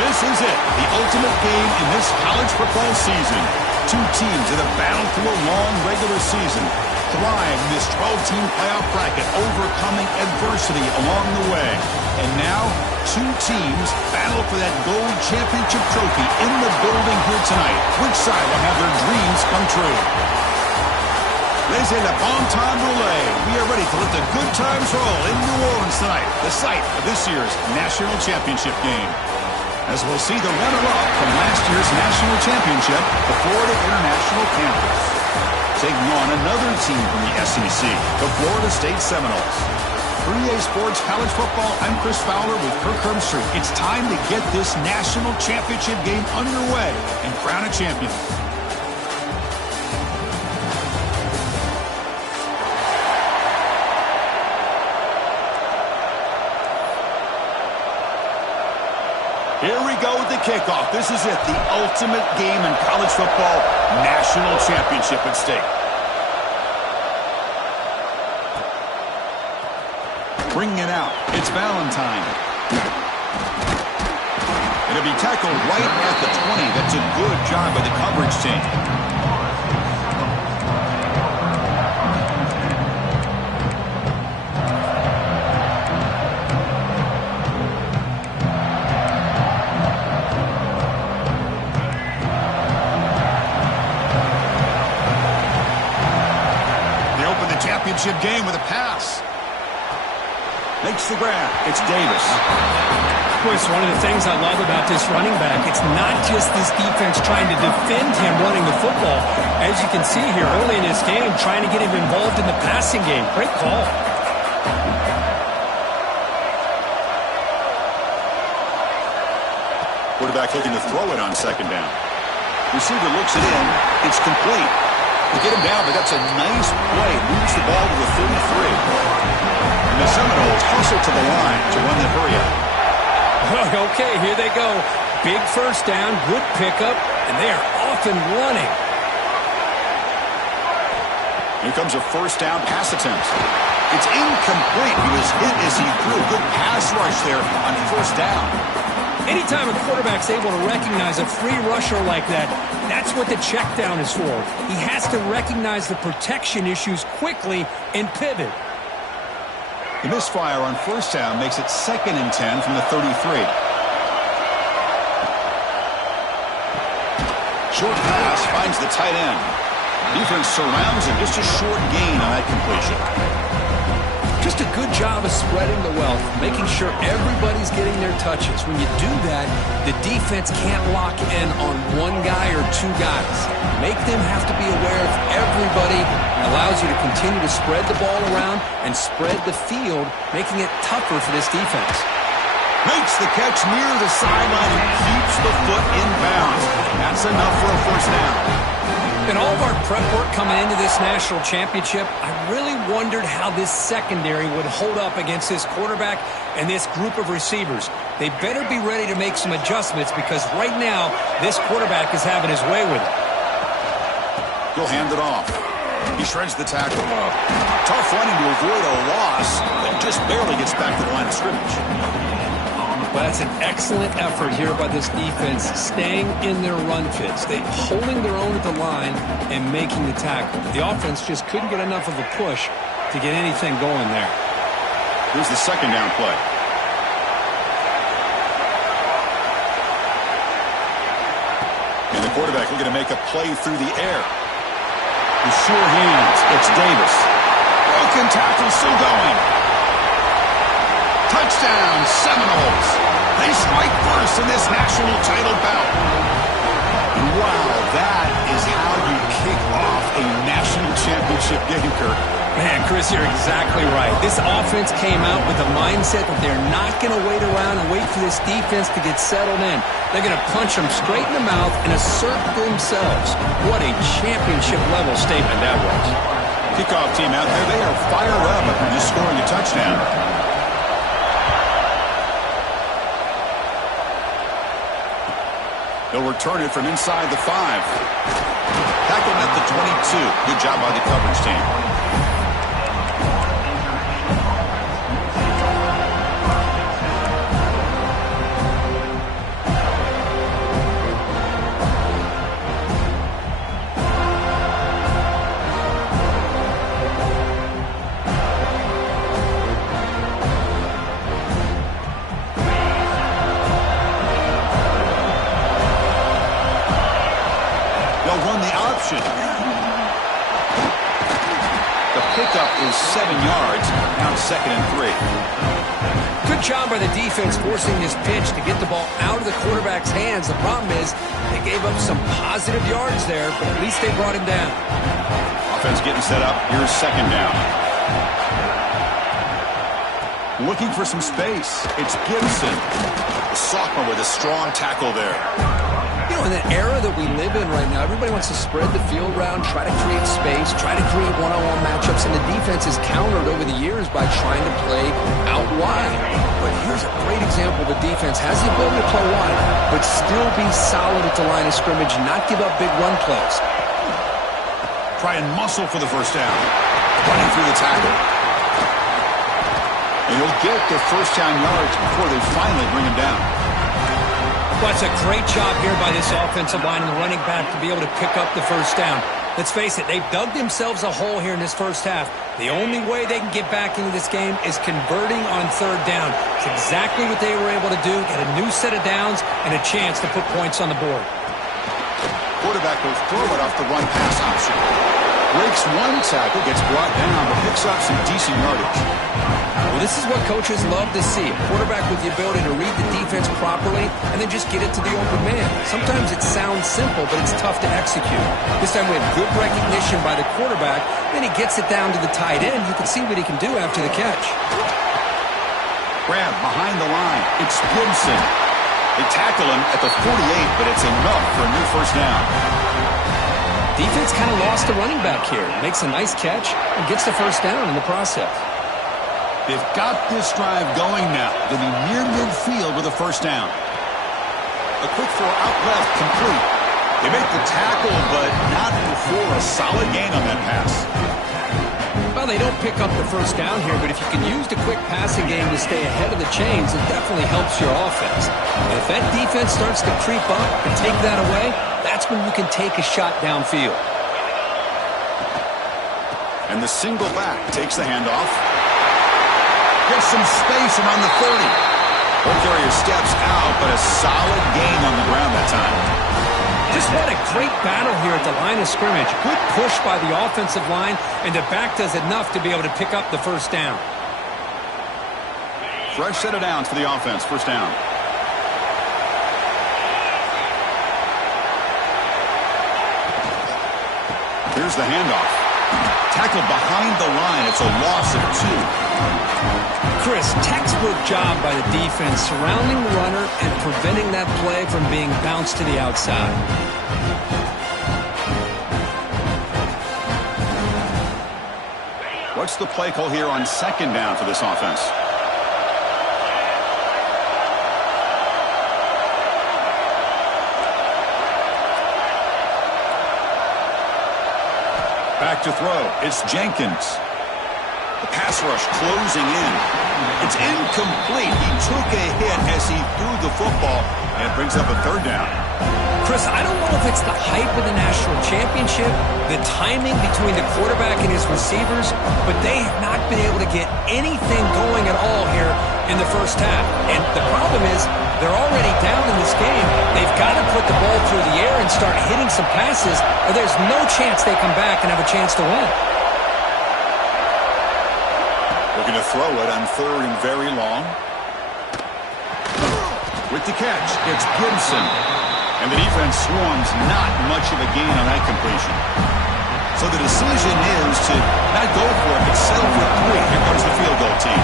This is it, the ultimate game in this college football season. Two teams that have battled through a long regular season, thrive in this 12-team playoff bracket, overcoming adversity along the way. And now, two teams battle for that gold championship trophy in the building here tonight. Which side will have their dreams come true? Laissez le bon temps rouler. We are ready to let the good times roll in New Orleans tonight, the site of this year's national championship game. As we'll see the runner-up from last year's national championship, the Florida International Campus, taking on another team from the SEC, the Florida State Seminoles. 3A Sports College Football, I'm Chris Fowler with Kirk Herbstreit. It's time to get this national championship game underway and crown a champion. Here we go with the kickoff. This is it, the ultimate game in college football, national championship at stake. Bringing it out, it's Valentine. It'll be tackled right at the 20. That's a good job by the coverage team. Championship game with a pass. Makes the grab. It's Davis. Chris, one of the things I love about this running back, it's not just this defense trying to defend him running the football. As you can see here early in this game, trying to get him involved in the passing game. Great call. Quarterback looking to throw it on second down. Receiver looks it in. It's complete. To get him down, but that's a nice play. Moves the ball to the 33. And the Seminoles hustle to the line to run the hurry up. Okay, here they go. Big first down, good pickup, and they are off and running. Here comes a first down pass attempt. It's incomplete. He was hit as he threw a good pass rush there on first down. Anytime a quarterback's able to recognize a free rusher like that, that's what the check down is for. He has to recognize the protection issues quickly and pivot. The misfire on first down makes it 2nd and 10 from the 33. Short pass finds the tight end. Defense surrounds him. Just a short gain on that completion. Just a good job of spreading the wealth, making sure everybody's getting their touches. When you do that, the defense can't lock in on one guy or two guys. Make them have to be aware of everybody. Allows you to continue to spread the ball around and spread the field, making it tougher for this defense. Makes the catch near the sideline and keeps the foot in bounds. That's enough for a first down. In all of our prep work coming into this national championship, I really wondered how this secondary would hold up against this quarterback and this group of receivers. They better be ready to make some adjustments because right now, this quarterback is having his way with it. He'll hand it off. He shreds the tackle. Tough running to avoid a loss, but just barely gets back to the line of scrimmage. But that's an excellent effort here by this defense, staying in their run fits. They holding their own at the line and making the tackle. The offense just couldn't get enough of a push to get anything going there. Here's the second down play. And the quarterback looking to make a play through the air. With sure hands, it's Davis. Broken tackle still going. Touchdown, Seminoles. They strike first in this national title bout. And wow, that is how you kick off a national championship game, Kirk. Man, Chris, you're exactly right. This offense came out with a mindset that they're not going to wait around and wait for this defense to get settled in. They're going to punch them straight in the mouth and assert themselves. What a championship-level statement that was. Kickoff team out there, they are fired up after just scoring a touchdown. They'll return it from inside the 5. Tackled at the 22. Good job by the coverage team. is 7 yards. Now 2nd and 3. Good job by the defense forcing this pitch to get the ball out of the quarterback's hands. The problem is they gave up some positive yards there, but at least they brought him down. Offense getting set up. Here's 2nd down. Looking for some space. It's Gibson. The sophomore with a strong tackle there. You know, in the era that we live in right now, everybody wants to spread the field around, try to create space, try to create one-on-one matchups, and the defense is countered over the years by trying to play out wide. But here's a great example. The defense has the ability to play wide, but still be solid at the line of scrimmage, not give up big run plays. Try and muscle for the first down. Running through the tackle. And he'll get the first down yards before they finally bring him down. Well, it's a great job here by this offensive line and the running back to be able to pick up the first down. Let's face it, they've dug themselves a hole here in this first half. The only way they can get back into this game is converting on 3rd down. It's exactly what they were able to do, get a new set of downs and a chance to put points on the board. Quarterback will throw it off the run-pass option. Breaks one tackle, gets brought down, but picks up some decent yardage. Well, this is what coaches love to see. A quarterback with the ability to read the defense properly and then just get it to the open man. Sometimes it sounds simple, but it's tough to execute. This time we have good recognition by the quarterback. Then he gets it down to the tight end. You can see what he can do after the catch. Grab behind the line. It's Gibson. They tackle him at the 48, but it's enough for a new first down. Defense kind of lost the running back here. Makes a nice catch and gets the first down in the process. They've got this drive going now. They'll be near midfield with a first down. A quick throw out left, complete. They make the tackle, but not before a solid gain on that pass. Well, they don't pick up the first down here, but if you can use the quick passing game to stay ahead of the chains, it definitely helps your offense. And if that defense starts to creep up and take that away, that's when you can take a shot downfield. And the single back takes the handoff. Gets some space around the 30. Ball carrier steps out, but a solid gain on the ground that time. Just had a great battle here at the line of scrimmage. Good push by the offensive line, and the back does enough to be able to pick up the first down. Fresh set of downs for the offense. First down. Here's the handoff. Tackled behind the line. It's a loss of 2. Chris, textbook job by the defense surrounding the runner and preventing that play from being bounced to the outside. What's the play call here on 2nd down for this offense? Back to throw. It's Jenkins. The pass rush closing in. It's incomplete. He took a hit as he threw the football, and it brings up a 3rd down. Chris, I don't know if it's the hype of the national championship, the timing between the quarterback and his receivers, but they have not been able to get anything going at all here in the first half. And the problem is they're already down in this game. They've got to put the ball through the air and start hitting some passes, or there's no chance they come back and have a chance to win. Looking to throw it on 3rd and very long. With the catch, it's Gibson. And the defense swarms, not much of a gain on that completion. So the decision is to not go for it, but settle for 3. Here comes the field goal team.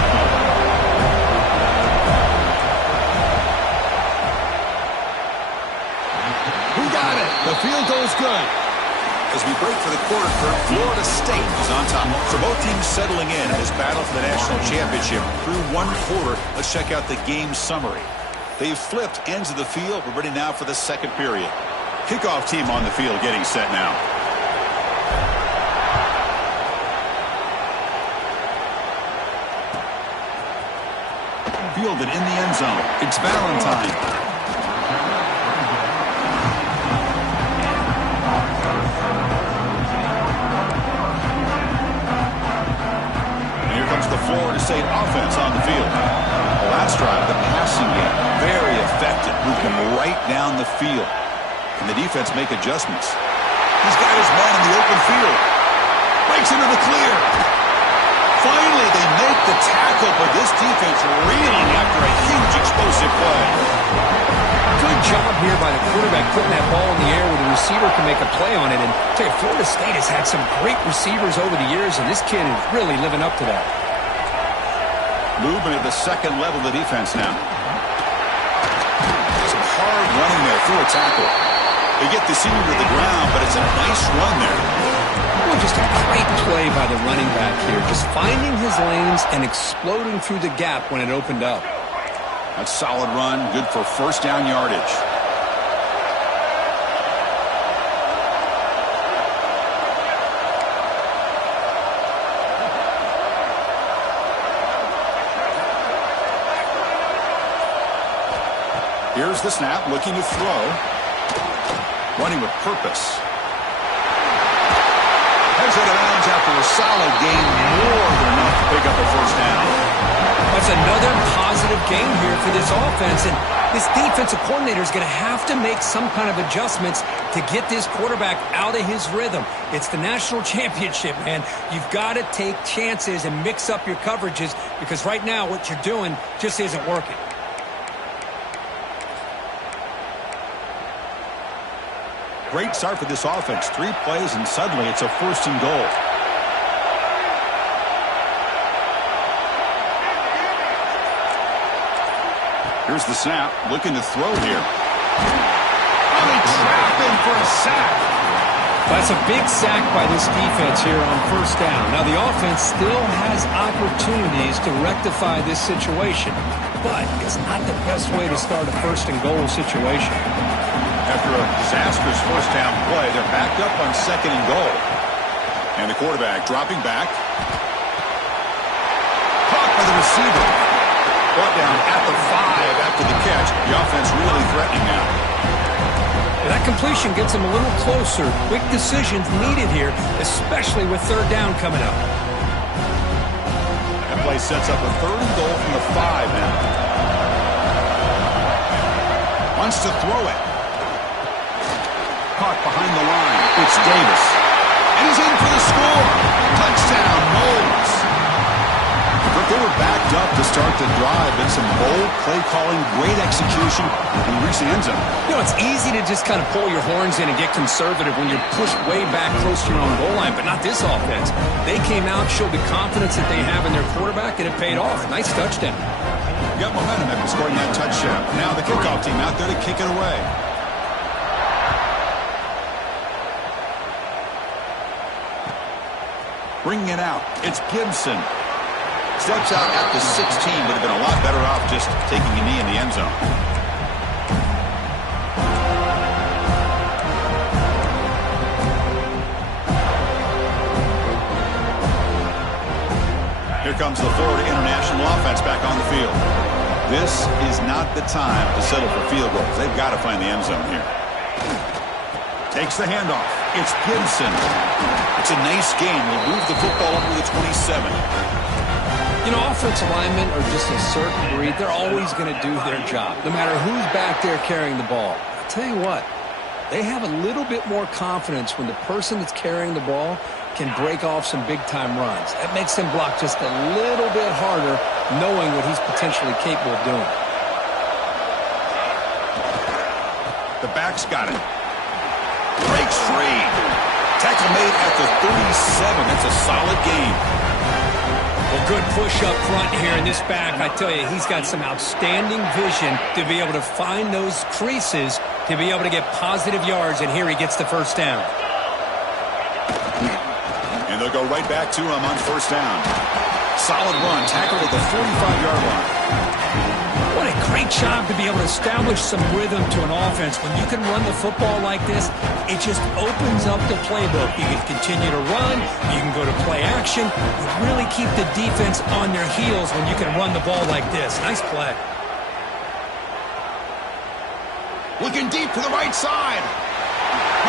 Who got it? The field goal's good. As we break for the quarter, Florida State is on top. So both teams settling in this battle for the national championship through 1 quarter. Let's check out the game summary. They've flipped ends of the field. We're ready now for the 2nd period. Kickoff team on the field getting set now. Fielded in the end zone. It's Valentine. The Florida State offense on the field. The last drive, the passing game, very effective, moving right down the field. And the defense make adjustments. He's got his man in the open field. Breaks into the clear. Finally, they make the tackle, but this defense reeling after a huge explosive play. Good job here by the quarterback putting that ball in the air where the receiver can make a play on it. And I tell you, Florida State has had some great receivers over the years, and this kid is really living up to that. Movement at the second level of the defense now. Some hard running there through a tackle. They get the senior to the ground, but it's a nice run there. Well, just a great play by the running back here. Just finding his lanes and exploding through the gap when it opened up. That's a solid run, good for first down yardage. Here's the snap, looking to throw. Running with purpose. Heads out of bounds after a solid gain, more than enough to pick up a first down. That's another positive game here for this offense, and this defensive coordinator is going to have to make some kind of adjustments to get this quarterback out of his rhythm. It's the national championship, man. You've got to take chances and mix up your coverages because right now what you're doing just isn't working. Great start for this offense. 3 plays, and suddenly it's a first and goal. Here's the snap, looking to throw here. Oh, they trap him for a sack. That's a big sack by this defense here on first down. Now, the offense still has opportunities to rectify this situation, but it's not the best way to start a first and goal situation. After a disastrous first down play, they're backed up on second and goal. And the quarterback dropping back. Caught by the receiver. Brought down at the 5 after the catch. The offense really threatening now. That completion gets them a little closer. Quick decisions needed here, especially with third down coming up. That play sets up a third and goal from the 5 now. Wants to throw it. Caught behind the line. It's Davis. And he's in for the score. Touchdown, Knowles. But they were backed up to start the drive, and some bold play calling, great execution, and reach the end zone. You know, it's easy to just kind of pull your horns in and get conservative when you're pushed way back close to your own goal line, but not this offense. They came out, showed the confidence that they have in their quarterback, and it paid off. Nice touchdown. Got momentum after scoring that touchdown. Now the kickoff team out there to kick it away. Bringing it out. It's Gibson. Steps out at the 16. Would have been a lot better off just taking a knee in the end zone. Here comes the Florida International offense back on the field. This is not the time to settle for field goals. They've got to find the end zone here. Takes the handoff. It's Gibson. It's a nice game. We'll move the football over to the 27. You know, offensive linemen are just a certain breed. They're always going to do their job, no matter who's back there carrying the ball. I'll tell you what, they have a little bit more confidence when the person that's carrying the ball can break off some big-time runs. That makes them block just a little bit harder, knowing what he's potentially capable of doing. The back's got it. Breaks free. Tackle made at the 37. That's a solid game. Well, good push up front here in this back. I tell you, he's got some outstanding vision to be able to find those creases, to be able to get positive yards, and here he gets the first down. And they'll go right back to him on first down. Solid run, tackled at the 45-yard line. What a great job to be able to establish some rhythm to an offense. When you can run the football like this, it just opens up the playbook. You can continue to run. You can go to play action. You really keep the defense on their heels when you can run the ball like this. Nice play. Looking deep to the right side.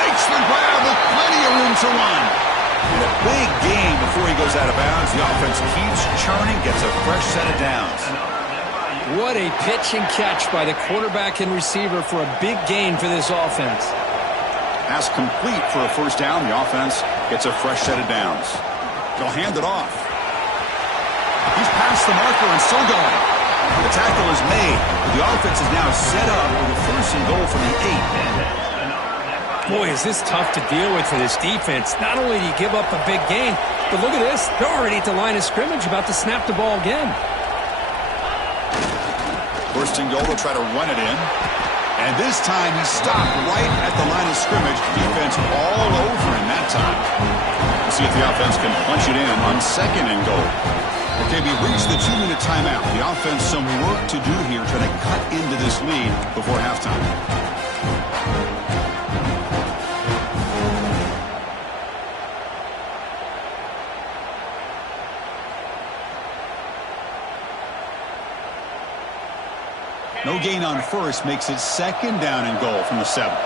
Makes the grab with plenty of room to run. And a big gain before he goes out of bounds. The offense keeps churning, gets a fresh set of downs. What a pitch and catch by the quarterback and receiver for a big gain for this offense. Pass complete for a first down. The offense gets a fresh set of downs. They'll hand it off. Gets the marker and still going. The tackle is made. The offense is now set up with a 1st and goal from the 8. Boy, is this tough to deal with for this defense. Not only do you give up a big gain, but look at this. They're already at the line of scrimmage, about to snap the ball again. 1st and goal, they'll try to run it in. And this time he stopped right at the line of scrimmage. Defense all over him that time. We'll see if the offense can punch it in on 2nd and goal. Okay, we've reached the 2-minute timeout. The offense some work to do here, trying to cut into this lead before halftime. No gain on 1st makes it 2nd down and goal from the 7.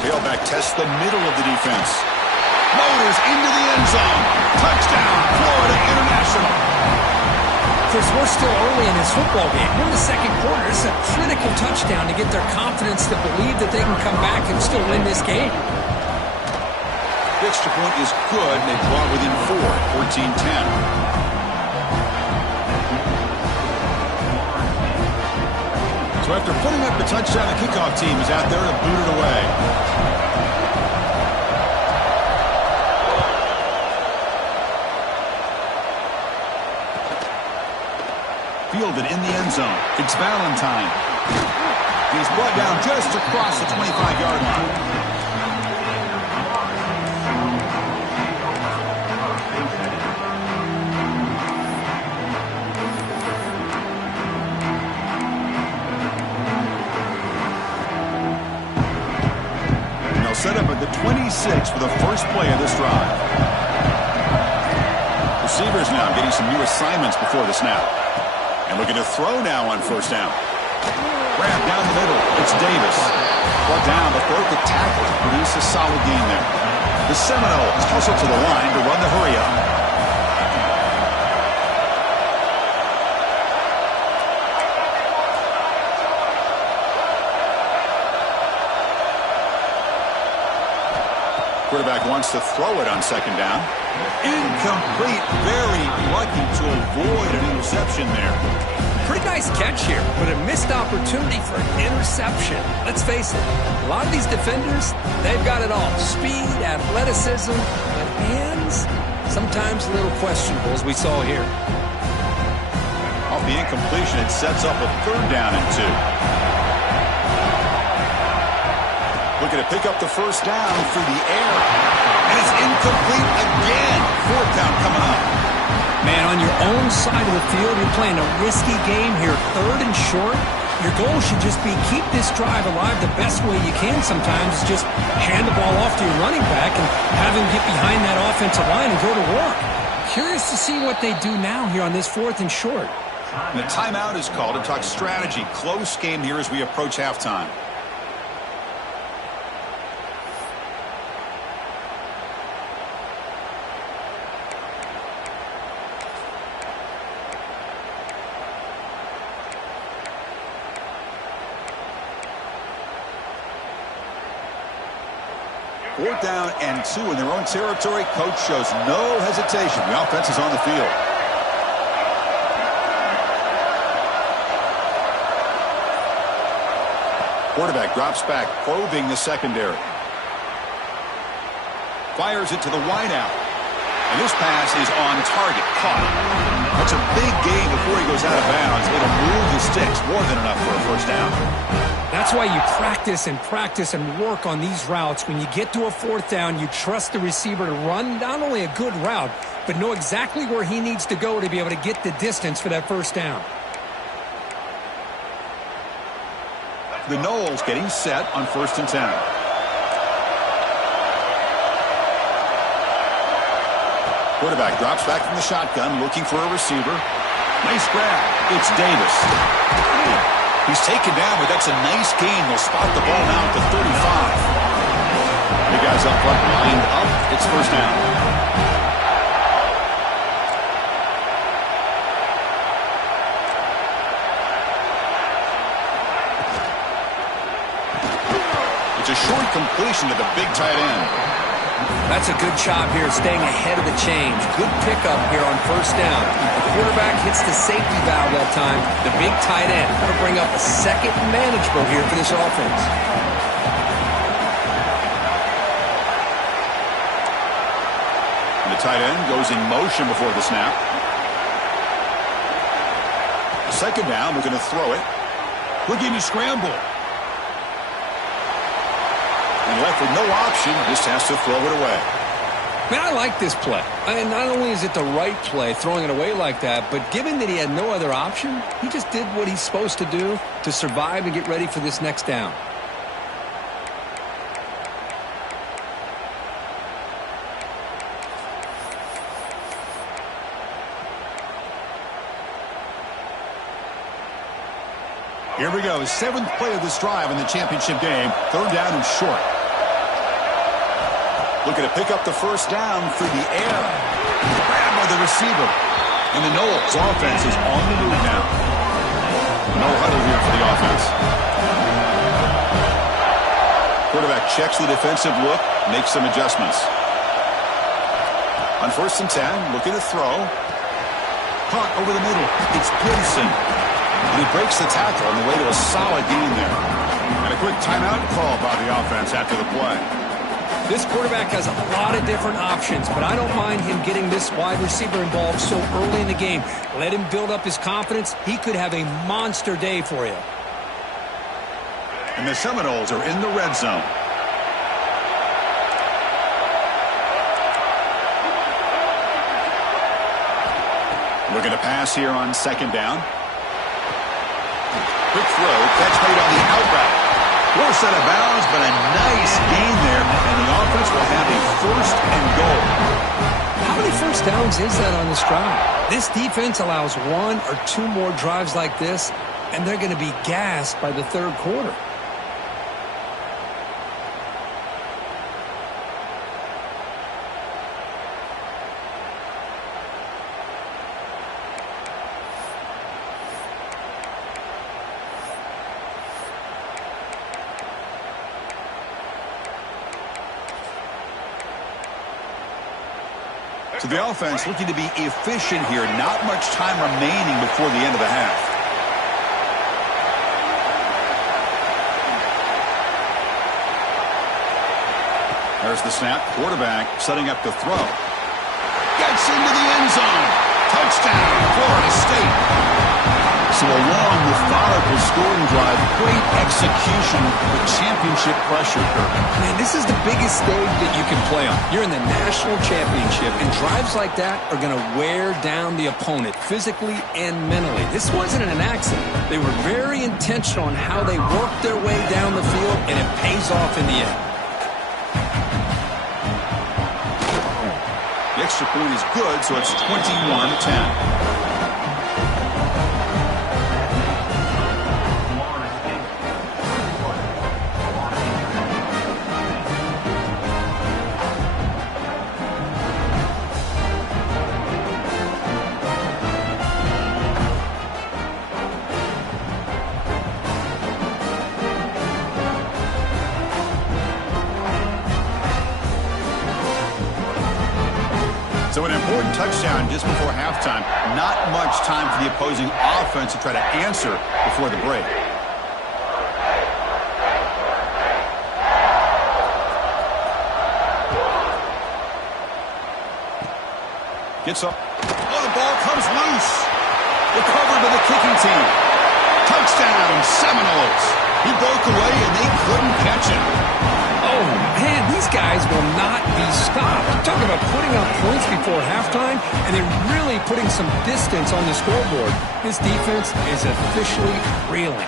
Tailback tests the middle of the defense. Motors into the end zone. Touchdown, Florida International. Chris, we're still early in this football game. We're in the 2nd quarter. It's a critical touchdown to get their confidence to believe that they can come back and still win this game. The extra point is good, and they brought within 4, 14-10. So after putting up the touchdown, the kickoff team is out there to boot it away. Fielded in the end zone. It's Valentine. He's brought down just across the 25-yard line. Set up at the 26 for the first play of this drive. Receivers now getting some new assignments before the snap. And looking to throw now on 1st down. Grab down the middle. It's Davis. Brought down, but broke the tackle. Produce a solid gain there. The Seminoles hustle to the line to run the hurry up. Quarterback wants to throw it on 2nd down. Incomplete. Very lucky to avoid an interception there. Pretty nice catch here, but a missed opportunity for an interception. Let's face it, a lot of these defenders, they've got it all. Speed, athleticism, but hands, sometimes a little questionable, as we saw here. Off the incompletion, it sets up a 3rd down and 2. Looking to pick up the 1st down through the air. And it's incomplete again. 4th down coming up. Man, on your own side of the field, you're playing a risky game here. 3rd and short. Your goal should just be keep this drive alive the best way you can sometimes. Is just hand the ball off to your running back and have him get behind that offensive line and go to work. Curious to see what they do now here on this 4th and short. And the timeout is called to talk strategy. Close game here as we approach halftime. Fourth down and 2 in their own territory. Coach shows no hesitation. The offense is on the field. Quarterback drops back, probing the secondary. Fires it to the wideout. And this pass is on target. Caught. That's a big gain before he goes out of bounds. It'll move the sticks. More than enough for a 1st down. That's why you practice and work on these routes. When you get to a 4th down, you trust the receiver to run not only a good route, but know exactly where he needs to go to be able to get the distance for that 1st down. The Noles getting set on 1st and 10. Quarterback drops back from the shotgun, looking for a receiver. Nice grab. It's Davis. He's taken down, but that's a nice gain. They'll spot the ball now at the 35. The guys up front lined up. It's 1st down. It's a short completion to the big tight end. That's a good job here, staying ahead of the change. Good pickup here on first down. The quarterback hits the safety valve that time. The big tight end will bring up a second manageable here for this offense. The tight end goes in motion before the snap. Second down, we're going to throw it. Looking to scramble. And left with no option, just has to throw it away. Man, I like this play. And not only is it the right play, throwing it away like that, but given that he had no other option, he just did what he's supposed to do to survive and get ready for this next down. Here we go. 7th play of this drive in the championship game. 3rd down and short. Looking to pick up the first down through the air. Grabbed by the receiver. And the Knowles offense is on the move now. No huddle here for the offense. Quarterback checks the defensive look, makes some adjustments. On 1st and 10, looking to throw. Caught over the middle. It's Gibson. And he breaks the tackle on the way to a solid gain there. And a quick timeout call by the offense after the play. This quarterback has a lot of different options, but I don't mind him getting this wide receiver involved so early in the game. Let him build up his confidence. He could have a monster day for you. And the Seminoles are in the red zone. Looking to pass here on 2nd down. Quick throw, catch made on the out route. Forced out of bounds, but a nice gain there, and the offense will have a 1st and goal. How many first downs is that on this drive? This defense allows 1 or 2 more drives like this, and they're going to be gassed by the 3rd quarter. So the offense looking to be efficient here. Not much time remaining before the end of the half. There's the snap. Quarterback setting up to throw. Gets into the end zone. Touchdown, Florida State. So a long, methodical scoring drive. Great execution with championship pressure. Man, this is the biggest stage that you can play on. You're in the national championship, and drives like that are going to wear down the opponent physically and mentally. This wasn't an accident. They were very intentional on how they worked their way down the field, and it pays off in the end. The extra point is good, so it's 21-10. So an important touchdown just before halftime. Not much time for the opposing offense to try to answer before the break. Gets up. Oh, the ball comes loose. Recovered by the kicking team. Touchdown, Seminoles. He broke away and they couldn't catch him. Oh, man, these guys will not be stopped. Talking about putting up points before halftime, and they're really putting some distance on the scoreboard. This defense is officially reeling.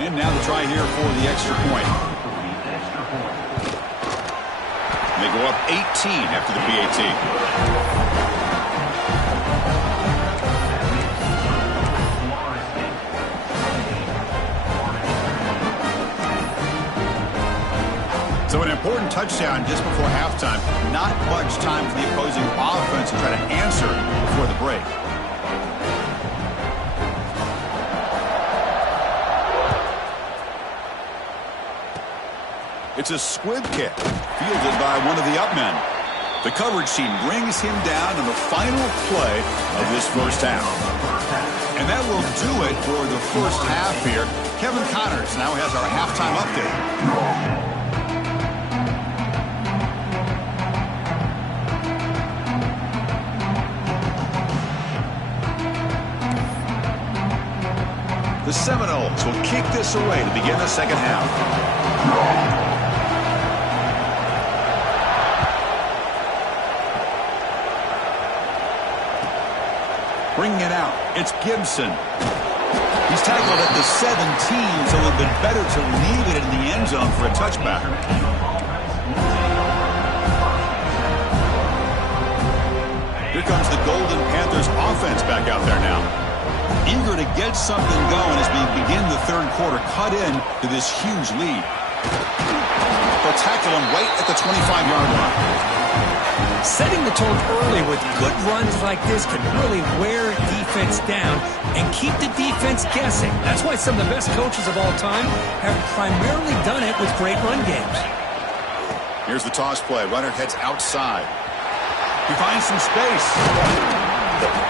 And now the try here for the extra point. They go up 18 after the PAT. So an important touchdown just before halftime. Not much time for the opposing offense to try to answer before the break. It's a squib kick, fielded by one of the up men. The coverage team brings him down in the final play of this first half. And that will do it for the first half here. Kevin Connors now has our halftime update. The Seminoles will kick this away to begin the second half. Bringing it out, it's Gibson. He's tackled at the 17, so it would have been better to leave it in the end zone for a touchback. Here comes the Golden Panthers offense back out there now. Eager to get something going as we begin the third quarter, cut in to this huge lead. They'll tackle him right at the 25-yard line. Setting the tone early with good runs like this can really wear defense down and keep the defense guessing. That's why some of the best coaches of all time have primarily done it with great run games. Here's the toss play. Runner heads outside. He finds some space.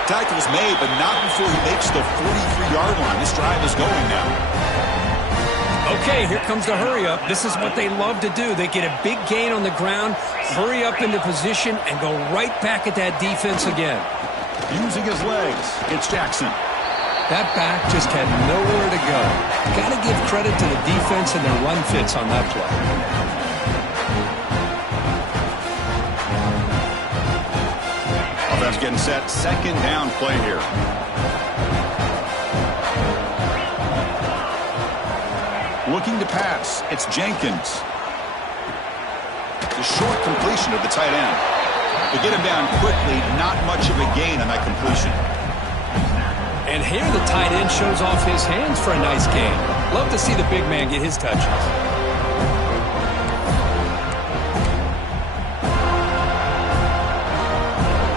Tackle's made, but not before he makes the 43-yard line. This drive is going now. Okay, here comes the hurry-up. This is what they love to do. They get a big gain on the ground, hurry up into position, and go right back at that defense again. Using his legs, it's Jackson. That back just had nowhere to go. Got to give credit to the defense and their run fits on that play. Offense getting set. Second down play here. Looking to pass. It's Jenkins. The short completion of the tight end. They get him down quickly. Not much of a gain on that completion. And here the tight end shows off his hands for a nice gain. Love to see the big man get his touches.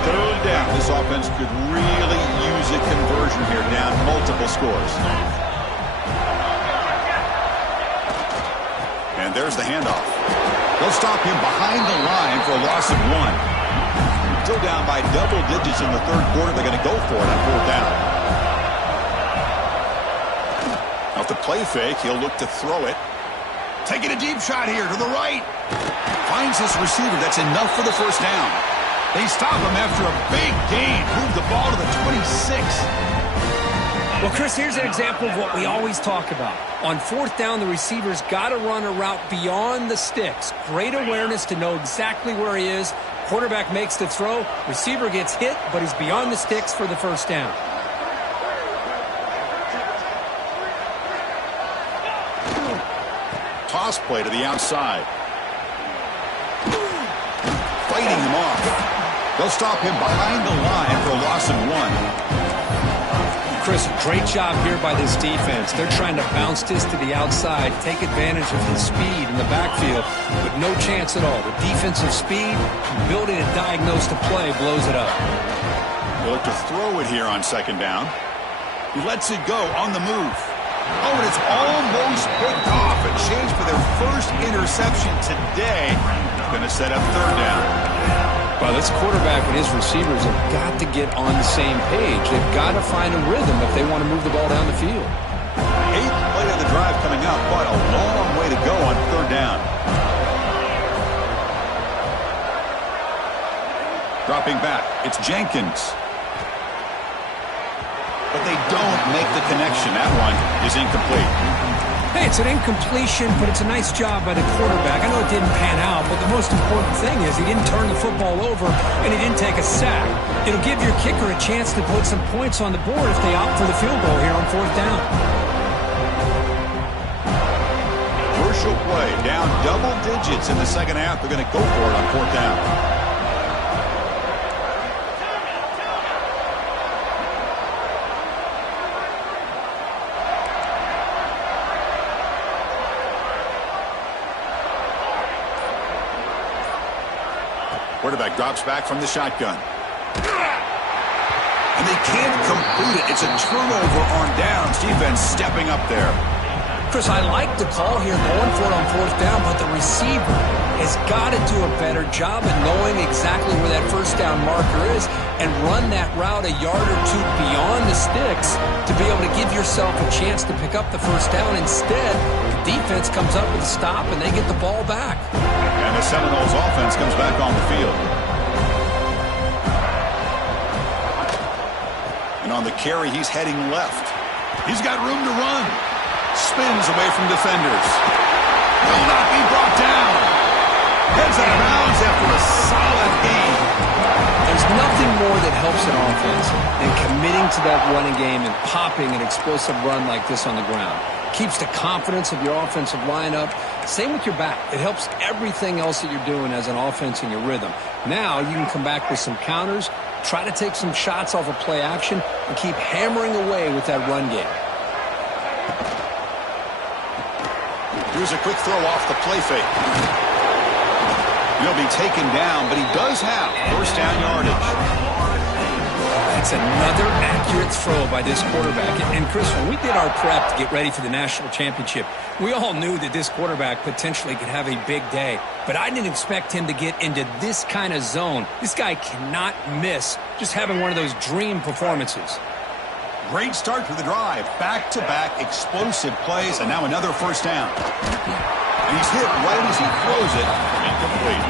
Third down. This offense could really use a conversion here, down multiple scores. And there's the handoff. They'll stop him behind the line for a loss of 1. Still down by double digits in the third quarter. They're going to go for it on fourth down. Off the play fake, he'll look to throw it. Taking a deep shot here to the right. Finds his receiver. That's enough for the first down. They stop him after a big gain. Move the ball to the 26. Well, Chris, here's an example of what we always talk about. On fourth down, the receiver's got to run a route beyond the sticks. Great awareness to know exactly where he is. Quarterback makes the throw. Receiver gets hit, but he's beyond the sticks for the first down. Toss play to the outside. Fighting him off. They'll stop him behind the line for a loss of 1. Chris, great job here by this defense. They're trying to bounce this to the outside, take advantage of his speed in the backfield, but no chance at all. The defensive speed, ability to diagnose the play, blows it up. They'll look to throw it here on second down. He lets it go on the move. Oh, and it's almost picked off. A chance for their first interception today. Going to set up third down. Well, this quarterback and his receivers have got to get on the same page. They've got to find a rhythm if they want to move the ball down the field. 8th play of the drive coming up, but a long way to go on third down. Dropping back, it's Jenkins. But they don't make the connection. That one is incomplete. Hey, it's an incompletion, but it's a nice job by the quarterback. I know it didn't pan out, but the most important thing is he didn't turn the football over and he didn't take a sack. It'll give your kicker a chance to put some points on the board if they opt for the field goal here on fourth down. Crucial play, down double digits in the second half. They're going to go for it on fourth down. Quarterback drops back from the shotgun. And they can't complete it. It's a turnover on downs. Defense stepping up there. Chris, I like the call here going for it on 4th down, but the receiver has got to do a better job of knowing exactly where that 1st down marker is and run that route a yard or two beyond the sticks to be able to give yourself a chance to pick up the 1st down. Instead, the defense comes up with a stop and they get the ball back. And the Seminoles offense comes back on the field. And on the carry, he's heading left. He's got room to run. Spins away from defenders. Will not be brought down. Heads out of bounds after a solid gain. There's nothing more that helps an offense than committing to that running game and popping an explosive run like this on the ground. Keeps the confidence of your offensive lineup. Same with your back. It helps everything else that you're doing as an offense in your rhythm. Now you can come back with some counters, try to take some shots off of play action, and keep hammering away with that run game. Here's a quick throw off the play fake. He'll be taken down, but he does have 1st down yardage. That's another accurate throw by this quarterback. And Chris, when we did our prep to get ready for the national championship, we all knew that this quarterback potentially could have a big day. But I didn't expect him to get into this kind of zone. This guy cannot miss just having one of those dream performances. Great start to the drive. Back-to-back explosive plays, and now another 1st down. And he's hit right as he throws it. Incomplete.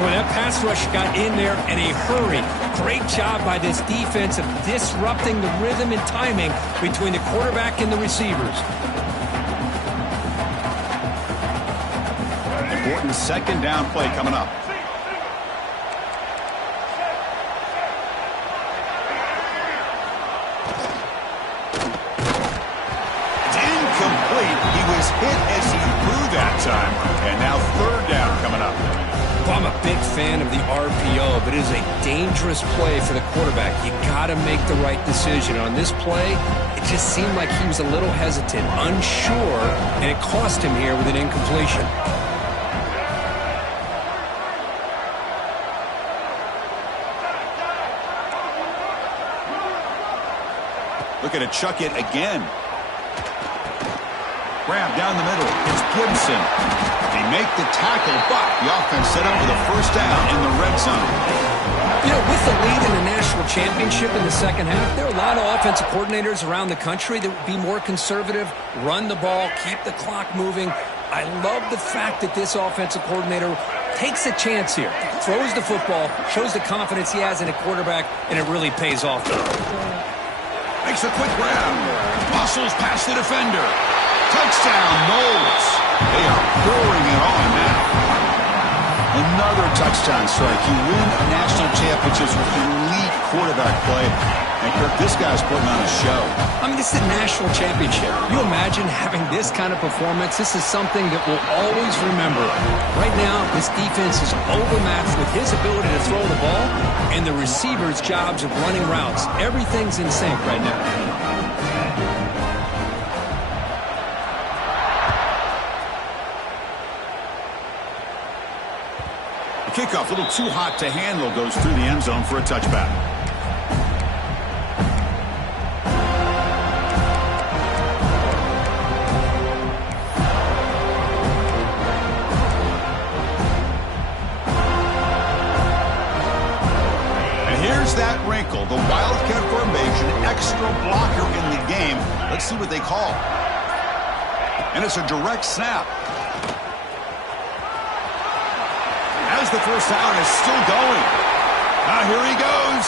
Well, that pass rush got in there in a hurry. Great job by this defense of disrupting the rhythm and timing between the quarterback and the receivers. Important 2nd down play coming up. Hit as he threw that time, and now 3rd down coming up. Well, I'm a big fan of the RPO, but it is a dangerous play for the quarterback. You got to make the right decision. On this play, it just seemed like he was a little hesitant, unsure, and it cost him here with an incompletion. Looking to chuck it again. Grab down the middle. It's Gibson. They make the tackle, but the offense set up with a 1st down in the red zone. You know, with the lead in the national championship in the 2nd half, there are a lot of offensive coordinators around the country that would be more conservative, run the ball, keep the clock moving. I love the fact that this offensive coordinator takes a chance here, throws the football, shows the confidence he has in a quarterback, and it really pays off. Makes a quick grab. Muscles past the defender. Touchdown, Knowles. They are pouring it on now. Another touchdown strike. You win national championships with elite quarterback play. And Kirk, this guy's putting on a show. I mean, this is a national championship. You imagine having this kind of performance? This is something that we'll always remember. Right now, this defense is overmatched with his ability to throw the ball and the receivers' jobs of running routes. Everything's in sync right now. Kickoff, a little too hot to handle, goes through the end zone for a touchback. And here's that wrinkle, the Wildcat formation, extra blocker in the game. Let's see what they call. And it's a direct snap. As the 1st down is still going. Now here he goes.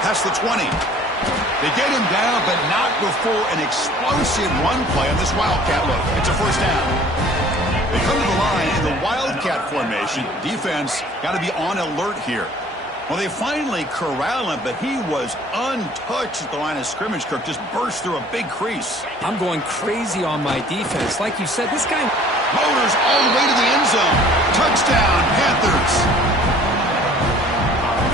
Past the 20. They get him down, but not before an explosive run play on this Wildcat look. It's a 1st down. They come to the line in the Wildcat formation. Defense got to be on alert here. Well, they finally corral him, but he was untouched at the line of scrimmage. Kirk just burst through a big crease. I'm going crazy on my defense. Like you said, this guy motors all the way to the end zone. Touchdown, Panthers.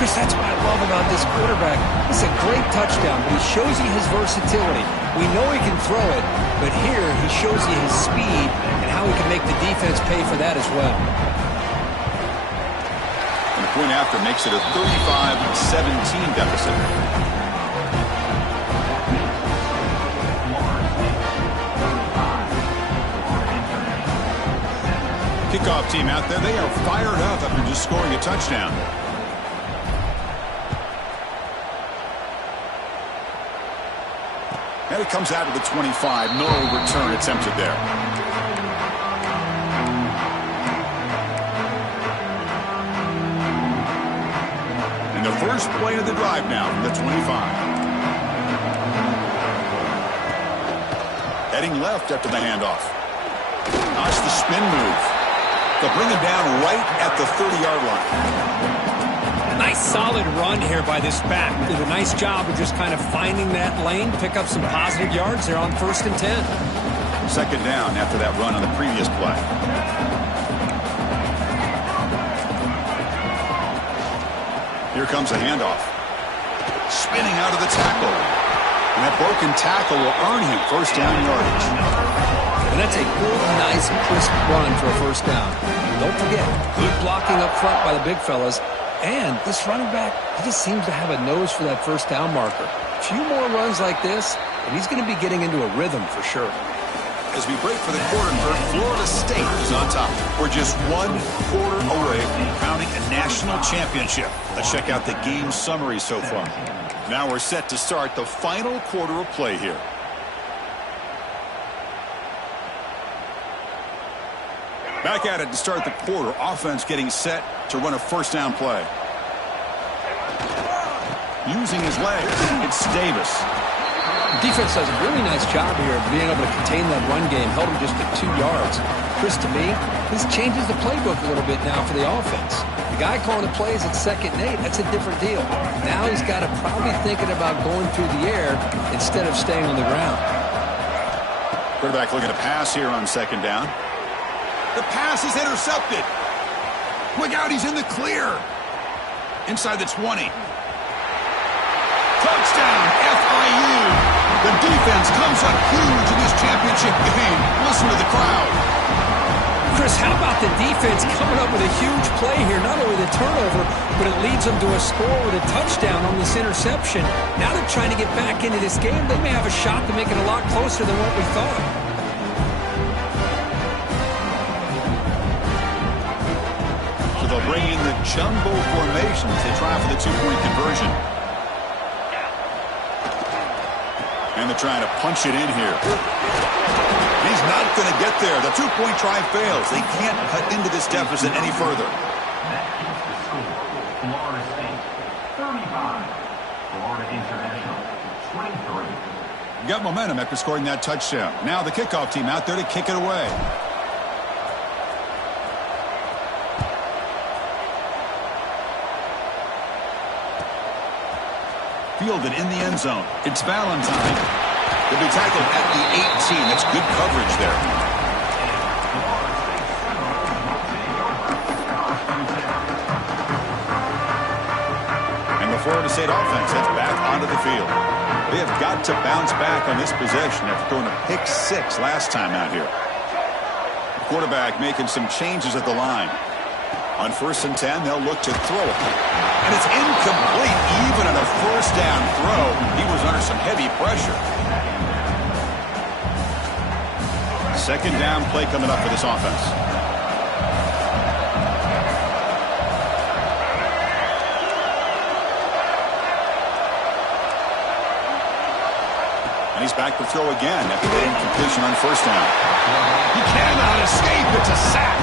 Chris, that's what I love about this quarterback. It's a great touchdown, but he shows you his versatility. We know he can throw it, but here he shows you his speed and how he can make the defense pay for that as well. point after makes it a 35-17 deficit. Kickoff team out there, they are fired up after just scoring a touchdown. And it comes out to the 25. No return attempted there. And the first play of the drive now from the 25. Heading left after the handoff. That's the spin move. They'll bring him down right at the 30-yard line. Nice solid run here by this back. Did a nice job of just kind of finding that lane, pick up some positive yards there on 1st and 10. Second down after that run on the previous play. Here comes a handoff. Spinning out of the tackle. And that broken tackle will earn him first down yardage. And that's a good, nice, crisp run for a first down. Don't forget, good blocking up front by the big fellas. And this running back, he just seems to have a nose for that first down marker. A few more runs like this, and he's going to be getting into a rhythm for sure. As we break for the quarter, Florida State is on top. We're just 1 quarter away from crowning a national championship. Let's check out the game summary so far. Now we're set to start the final quarter of play here. Back at it to start the quarter. Offense getting set to run a first down play. Using his legs, it's Davis. Defense does a really nice job here of being able to contain that run game. Held him just at 2 yards. Chris, to me, this changes the playbook a little bit now for the offense. The guy calling the plays at 2nd and 8, that's a different deal. Now he's got to probably thinking about going through the air instead of staying on the ground. Quarterback looking to pass here on 2nd down. The pass is intercepted. Look out, he's in the clear. Inside the 20. Touchdown, FIU. The defense comes up huge in this championship game. Listen to the crowd. Chris, how about the defense coming up with a huge play here? Not only the turnover, but it leads them to a score with a touchdown on this interception. Now they're trying to get back into this game. They may have a shot to make it a lot closer than what we thought. They'll bring in the jumbo formation as they try for the 2-point conversion. And they're trying to punch it in here. He's not going to get there. The 2-point try fails. They can't cut into this deficit any further. Florida State, 35. Florida International, 23. Got momentum after scoring that touchdown. Now the kickoff team out there to kick it away. Fielded in the end zone. It's Valentine. They'll be tackled at the 18. That's good coverage there. And the Florida State offense heads back onto the field. They have got to bounce back on this possession after throwing a pick 6 last time out here. The quarterback making some changes at the line. On 1st and 10, they'll look to throw it. And it's incomplete. Even on a first down throw, he was under some heavy pressure. 2nd down play coming up for this offense. And he's back to throw again after the incompletion on 1st down. He cannot escape. It's a sack.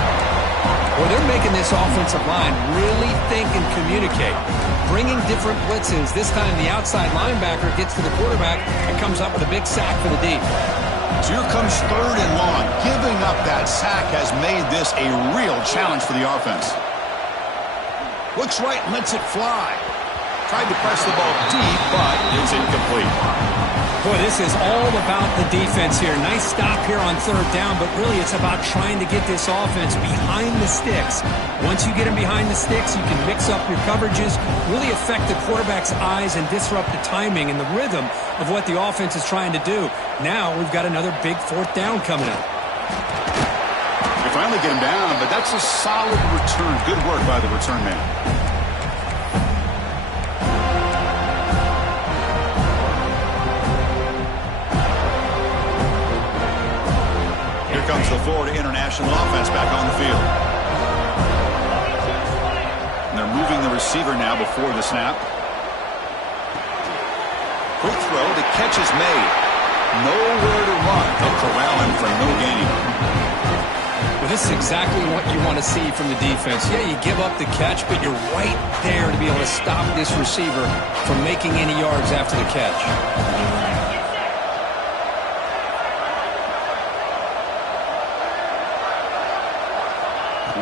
Well, they're making this offensive line really think and communicate. Bringing different blitzes. This time the outside linebacker gets to the quarterback and comes up with a big sack for the deep. So here comes 3rd and long. Giving up that sack has made this a real challenge for the offense. Looks right and lets it fly. Tried to press the ball deep, but it's incomplete. Boy, this is all about the defense here. Nice stop here on 3rd down, but really it's about trying to get this offense behind the sticks. Once you get them behind the sticks, you can mix up your coverages, really affect the quarterback's eyes and disrupt the timing and the rhythm of what the offense is trying to do. Now we've got another big 4th down coming up. They finally get him down, but that's a solid return. Good work by the return man. Here comes the Florida International offense back on the field. And they're moving the receiver now before the snap. Quick throw. The catch is made. Nowhere to run. They'll corral him for no gain. Well, this is exactly what you want to see from the defense. Yeah, you give up the catch, but you're right there to be able to stop this receiver from making any yards after the catch.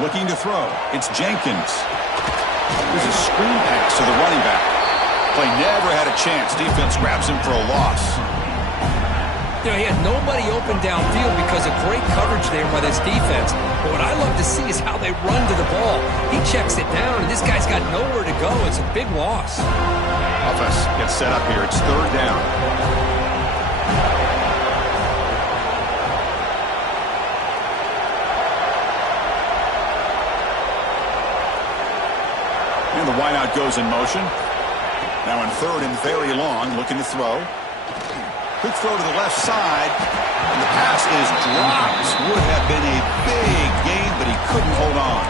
Looking to throw. It's Jenkins. There's a screen pass to the running back. Play never had a chance. Defense grabs him for a loss. You know, he had nobody open downfield because of great coverage there by this defense. But what I love to see is how they run to the ball. He checks it down, and this guy's got nowhere to go. It's a big loss. Offense gets set up here. It's third down. And the wideout goes in motion. Now in third and very long, looking to throw. Quick throw to the left side, and the pass is dropped. Would have been a big gain, but he couldn't hold on.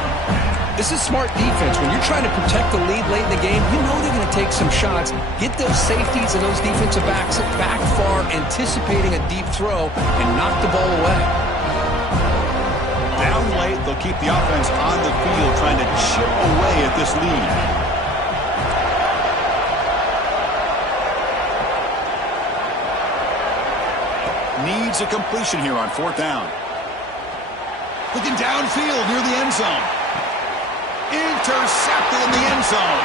This is smart defense. When you're trying to protect the lead late in the game, you know they're going to take some shots. Get those safeties and those defensive backs back far, anticipating a deep throw, and knock the ball away. Down late, they'll keep the offense on the field, trying to chip away at this lead. Needs a completion here on fourth down. Looking downfield near the end zone. Intercepted in the end zone.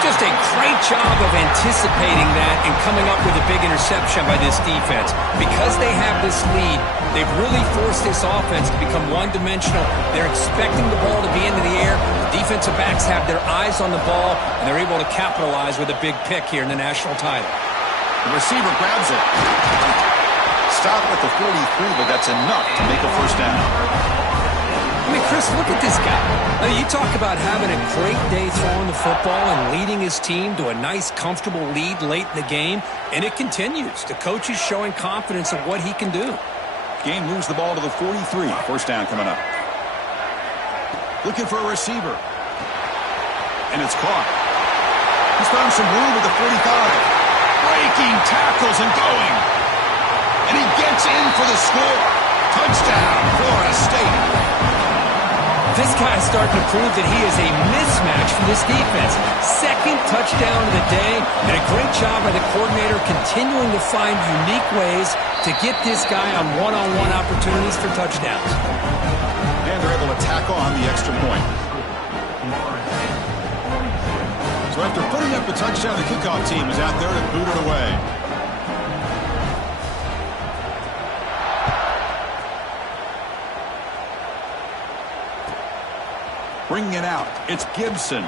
Just a great job of anticipating that and coming up with a big interception by this defense. Because they have this lead, they've really forced this offense to become one-dimensional. They're expecting the ball to be into the air. The defensive backs have their eyes on the ball, and they're able to capitalize with a big pick here in the national title. The receiver grabs it. Stop at the 43, but that's enough to make a first down. I mean, Chris, look at this guy. I mean, you talk about having a great day throwing the football and leading his team to a nice, comfortable lead late in the game, and it continues. The coach is showing confidence of what he can do. Game moves the ball to the 43. First down coming up. Looking for a receiver. And it's caught. He's found some room at the 45. Breaking tackles and going. And he gets in for the score. Touchdown, Florida State. This guy's starting to prove that he is a mismatch for this defense. Second touchdown of the day, and a great job by the coordinator continuing to find unique ways to get this guy on one-on-one opportunities for touchdowns. And they're able to tack on the extra point. So after putting up a touchdown, the kickoff team is out there to boot it away. Bringing it out. It's Gibson.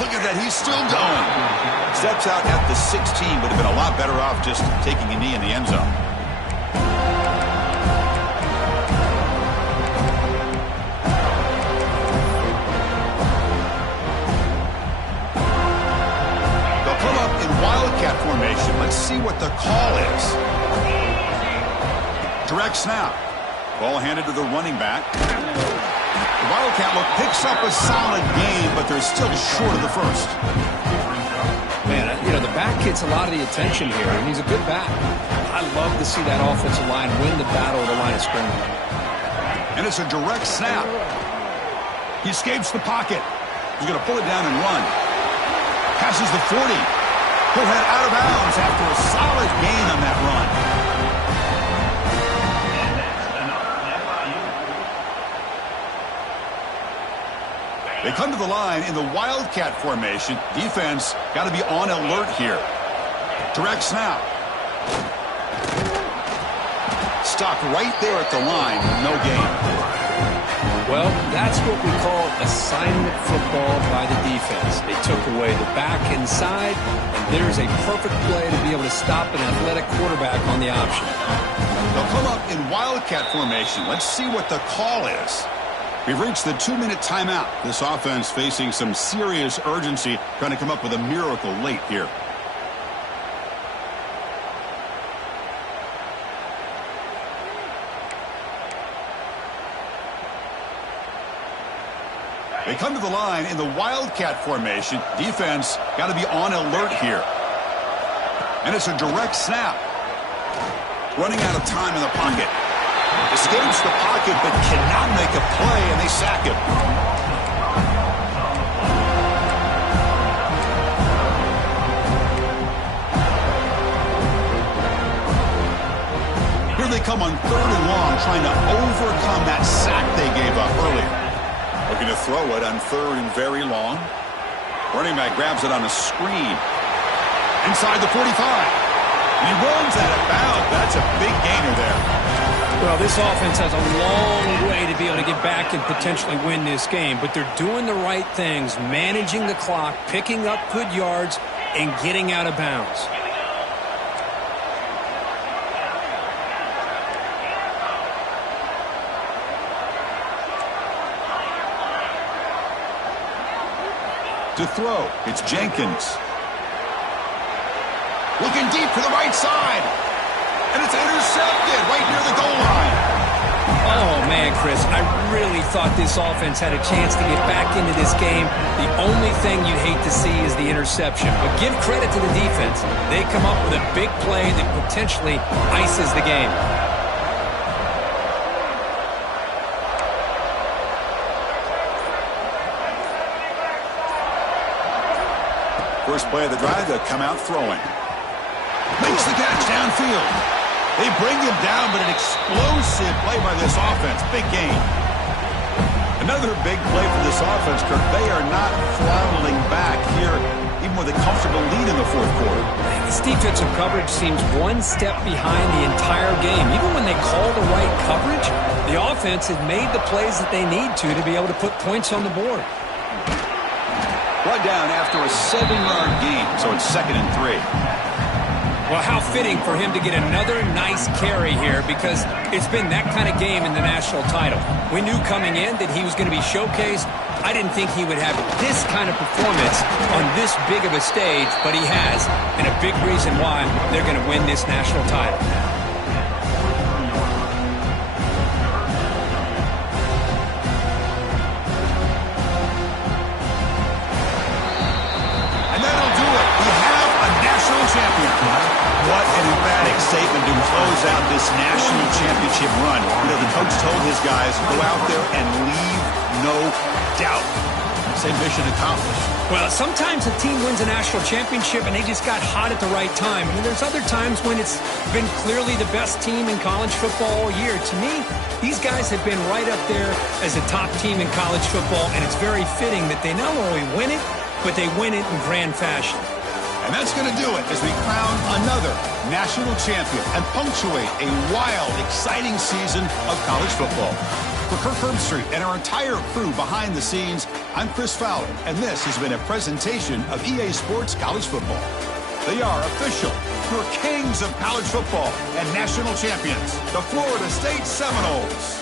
Look at that. He's still going. Steps out at the 16. Would have been a lot better off just taking a knee in the end zone. They'll come up in Wildcat formation. Let's see what the call is. Direct snap. Ball handed to the running back. The Wildcat look picks up a solid game, but they're still short of the first. Man, you know, the back gets a lot of the attention here, and he's a good back. I love to see that offensive line win the battle of the line of scrimmage. And it's a direct snap. He escapes the pocket. He's going to pull it down and run. Passes the 40. He'll head out of bounds after a solid gain on that run. They come to the line in the Wildcat formation. Defense got to be on alert here. Direct snap. Stopped right there at the line with no gain. Well, that's what we call assignment football by the defense. They took away the back inside, and there's a perfect play to be able to stop an athletic quarterback on the option. They'll come up in Wildcat formation. Let's see what the call is. We've reached the 2-minute timeout. This offense facing some serious urgency, trying to come up with a miracle late here. They come to the line in the Wildcat formation. Defense got to be on alert here. And it's a direct snap. Running out of time in the pocket. Escapes the pocket but cannot make a play, and they sack him. Here they come on 3rd and long, trying to overcome that sack they gave up earlier. Looking to throw it on 3rd and very long. Running back grabs it on a screen. Inside the 45. And he runs out of bounds. That's a big gainer there. Well, this offense has a long way to be able to get back and potentially win this game, but they're doing the right things, managing the clock, picking up good yards, and getting out of bounds. To throw, it's Jenkins. Looking deep to the right side. And it's intercepted right near the goal line. Oh, man, Chris, I really thought this offense had a chance to get back into this game. The only thing you'd hate to see is the interception. But give credit to the defense. They come up with a big play that potentially ices the game. First play of the drive, they'll come out throwing. Makes the catch downfield. They bring him down, but an explosive play by this offense. Big game. Another big play for this offense, Kirk. They are not throttling back here, even with a comfortable lead in the 4th quarter. This defensive coverage seems one step behind the entire game. Even when they call the right coverage, the offense has made the plays that they need to be able to put points on the board. Run down after a 7-yard gain, so it's 2nd and 3. Well, how fitting for him to get another nice carry here, because it's been that kind of game in the national title. We knew coming in that he was going to be showcased. I didn't think he would have this kind of performance on this big of a stage, but he has, and a big reason why they're going to win this national title. What an emphatic statement to close out this national championship run. You know, the coach told his guys, go out there and leave no doubt. Say mission accomplished. Well, sometimes a team wins a national championship and they just got hot at the right time. And there's other times when it's been clearly the best team in college football all year. To me, these guys have been right up there as a top team in college football, and it's very fitting that they not only win it, but they win it in grand fashion. And that's going to do it as we crown another national champion and punctuate a wild, exciting season of college football. For Kirk Herbstreit and our entire crew behind the scenes, I'm Chris Fowler, and this has been a presentation of EA Sports College Football. They are official, your kings of college football and national champions, the Florida State Seminoles.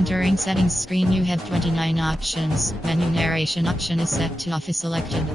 entering settings screen you have 29 options. Menu narration option is set to off is selected.